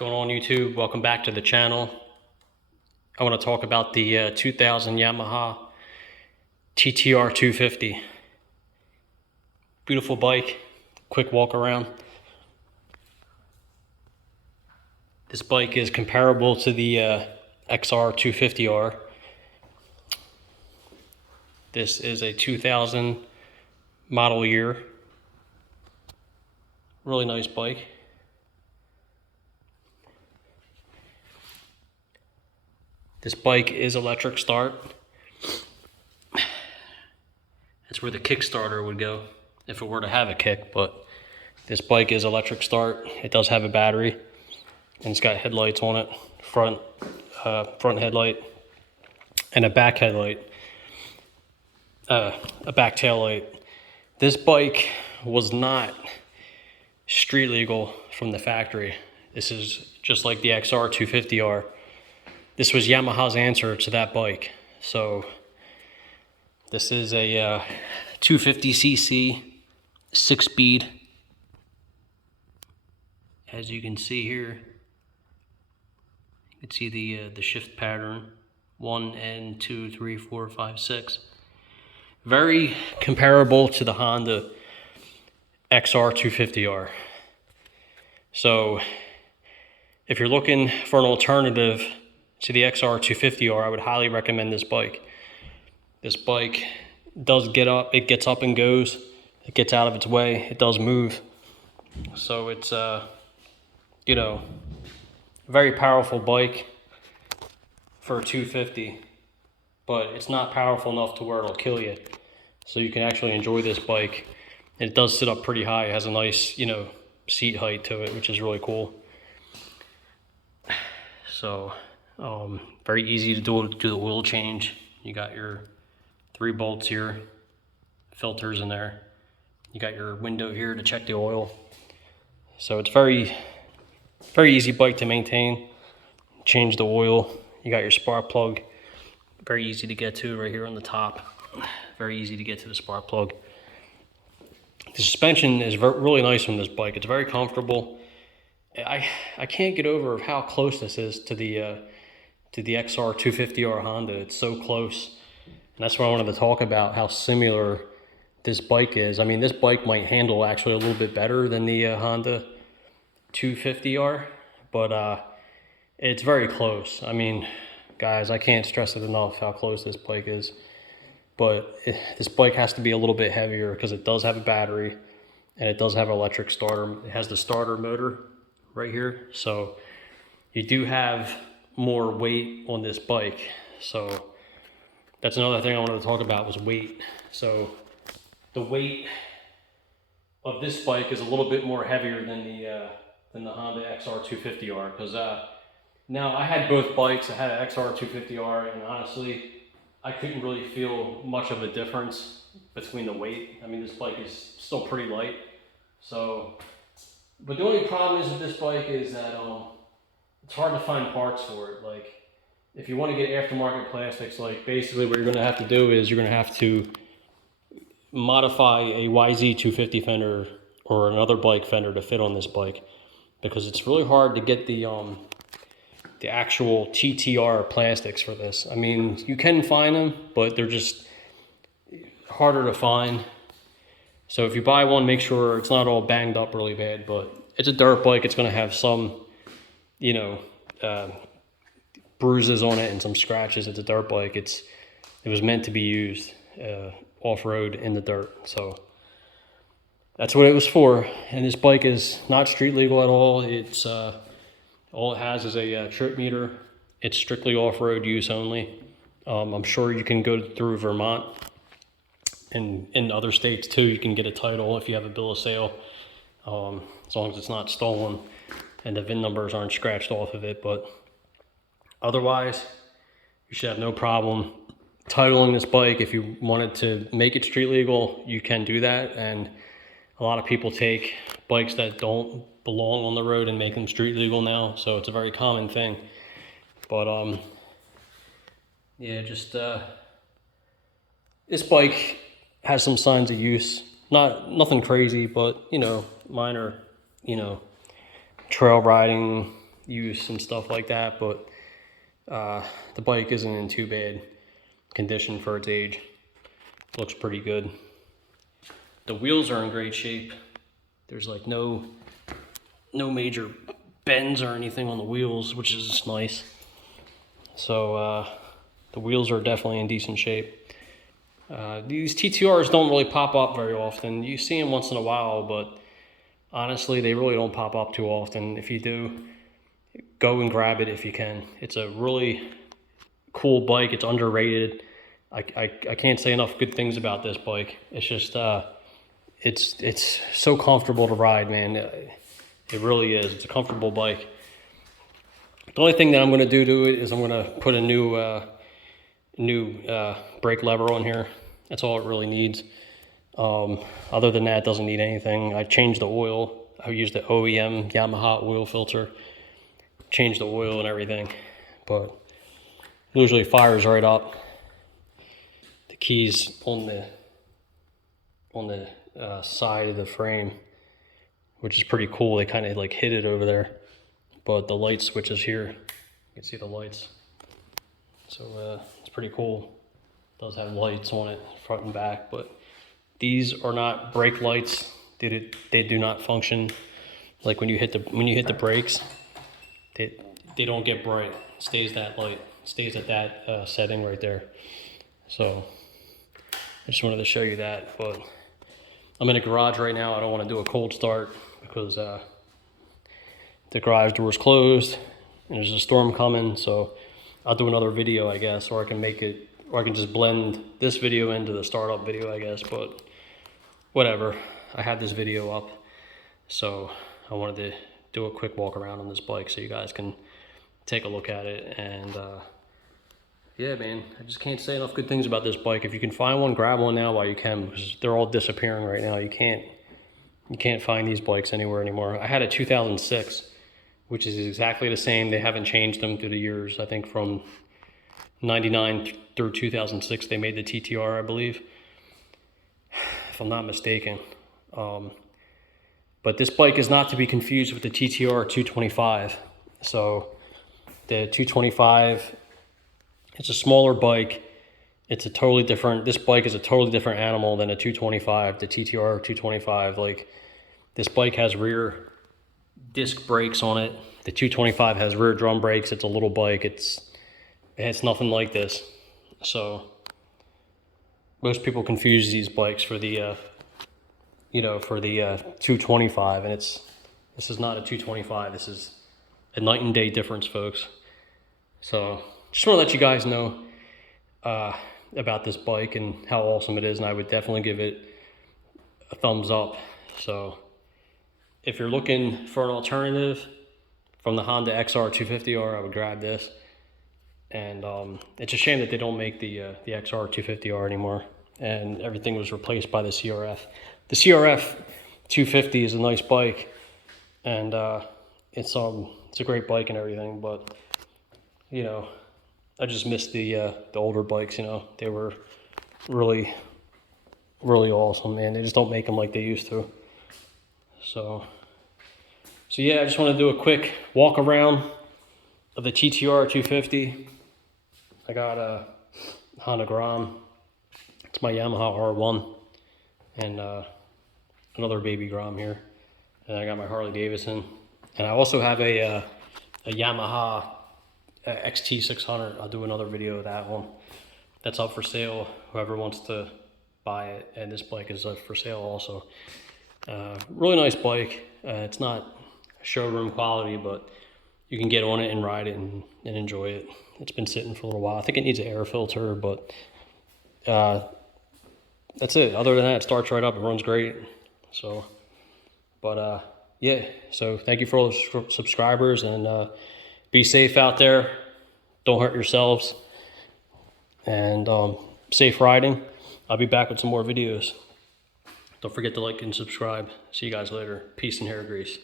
Going on YouTube? Welcome back to the channel. I want to talk about the 2000 Yamaha TTR 250. Beautiful bike, quick walk around. This bike is comparable to the XR 250R. This is a 2000 model year. Really nice bike. This bike is electric start. That's where the Kickstarter would go if it were to have a kick, but this bike is electric start. It does have a battery, and it's got headlights on it, front headlight, and a back headlight, a back tail light. This bike was not street legal from the factory. This is just like the XR 250R. This was Yamaha's answer to that bike. So this is a 250cc 6-speed. As you can see here, you can see the shift pattern, 1 and 2, 3, 4, 5, 6. Very comparable to the Honda XR 250R. So if you're looking for an alternative to the XR 250R, I would highly recommend this bike. This bike does get up, it gets up and goes, it gets out of its way, it does move. So it's you know, a very powerful bike for a 250, but it's not powerful enough to where it'll kill you. So you can actually enjoy this bike. And it does sit up pretty high. It has a nice, seat height to it, which is really cool. So very easy to do the oil change. You got your 3 bolts here, filters in there. You got your window here to check the oil. So it's very easy bike to maintain. Change the oil. You got your spark plug. Very easy to get to right here on the top. Very easy to get to the spark plug. The suspension is really nice on this bike. It's very comfortable. I can't get over how close this is to the XR 250R Honda. It's so close. And that's what I wanted to talk about, how similar this bike is. I mean, this bike might handle actually a little bit better than the Honda 250R, but it's very close. I mean, guys, I can't stress it enough how close this bike is. But this bike has to be a little bit heavier because it does have a battery and it does have an electric starter. It has the starter motor right here. So you do have more weight on this bike. So that's another thing I wanted to talk about was weight. So the weight of this bike is a little bit more heavier than the Honda XR 250R, because now I had both bikes. I had an XR 250R, and honestly, I couldn't really feel much of a difference between the weight. I mean, this bike is still pretty light. So, but the only problem is with this bike is that it's hard to find parts for it. Like, if you want to get aftermarket plastics, like basically what you're going to have to do is you're going to have to modify a YZ 250 fender or another bike fender to fit on this bike, because it's really hard to get the actual TTR plastics for this. I mean, you can find them, but they're just harder to find. So if you buy one, make sure it's not all banged up really bad, but it's a dirt bike. It's going to have some, bruises on it and some scratches. It's a dirt bike. It was meant to be used off-road in the dirt. So that's what it was for. And this bike is not street legal at all. It's all it has is a trip meter. It's strictly off-road use only. I'm sure you can go through Vermont, and in other states too. You can get a title if you have a bill of sale, as long as it's not stolen and the VIN numbers aren't scratched off of it. But otherwise, you should have no problem titling this bike. If you wanted to make it street legal, you can do that. And a lot of people take bikes that don't belong on the road and make them street legal now. So it's a very common thing. But yeah, just this bike has some signs of use. Nothing crazy, but minor, trail riding, use and stuff like that, but the bike isn't in too bad condition for its age. Looks pretty good. The wheels are in great shape. There's like no major bends or anything on the wheels, which is nice. So the wheels are definitely in decent shape. These TTRs don't really pop up very often. You see them once in a while, but honestly, they really don't pop up too often. If you do, go and grab it if you can. It's a really cool bike. It's underrated. I can't say enough good things about this bike. It's just it's so comfortable to ride, man. It really is. It's a comfortable bike. The only thing that I'm going to do to it is I'm going to put a new brake lever on here. That's all it really needs. Other than that, it doesn't need anything. I changed the oil. I used the OEM Yamaha oil filter. Changed the oil and everything, but usually fires right up. The keys on the side of the frame, which is pretty cool. They kind of like hid it over there, but the light switch is here. You can see the lights. So it's pretty cool. It does have lights on it, front and back, but these are not brake lights. They do not function like when you hit the brakes. They don't get bright. It stays that light. It stays at that setting right there. So I just wanted to show you that. But I'm in a garage right now. I don't want to do a cold start because the garage door is closed and there's a storm coming. So I'll do another video, I guess, or I can just blend this video into the startup video, I guess. But whatever. I have this video up, so I wanted to do a quick walk around on this bike so you guys can take a look at it. And yeah, man, I just can't say enough good things about this bike. If you can find one, grab one now while you can, because they're all disappearing right now. You can't find these bikes anywhere anymore. I had a 2006, which is exactly the same. They haven't changed them through the years. I think from 99 through 2006 they made the TTR, I believe, if I'm not mistaken. But this bike is not to be confused with the TTR 225. So the 225, it's a smaller bike. It's a totally different, this bike is a totally different animal than a 225, the TTR 225. Like, this bike has rear disc brakes on it. The 225 has rear drum brakes. It's a little bike. It's nothing like this. So most people confuse these bikes for the for the 225, and this is not a 225. This is a night and day difference, folks. So just want to let you guys know about this bike and how awesome it is, and I would definitely give it a thumbs up. So if you're looking for an alternative from the Honda XR 250R, I would grab this. And it's a shame that they don't make the XR 250R anymore, and everything was replaced by the CRF. The CRF 250 is a nice bike, and it's a great bike and everything, but you know, I just miss the older bikes. You know, they were really awesome, man. They just don't make them like they used to. So yeah, I just want to do a quick walk around of the TTR 250. I got a Honda Grom. It's my Yamaha R1, and another baby Grom here. And I got my Harley Davidson, and I also have a Yamaha XT600. I'll do another video of that one. That's up for sale. Whoever wants to buy it, and this bike is up for sale also. Really nice bike. It's not showroom quality, but you can get on it and ride it and enjoy it. It's been sitting for a little while. I think it needs an air filter, but that's it. Other than that, it starts right up. It runs great. So, but yeah. So thank you for all the subscribers, and be safe out there. Don't hurt yourselves, and safe riding. I'll be back with some more videos. Don't forget to like and subscribe. See you guys later. Peace and hair grease.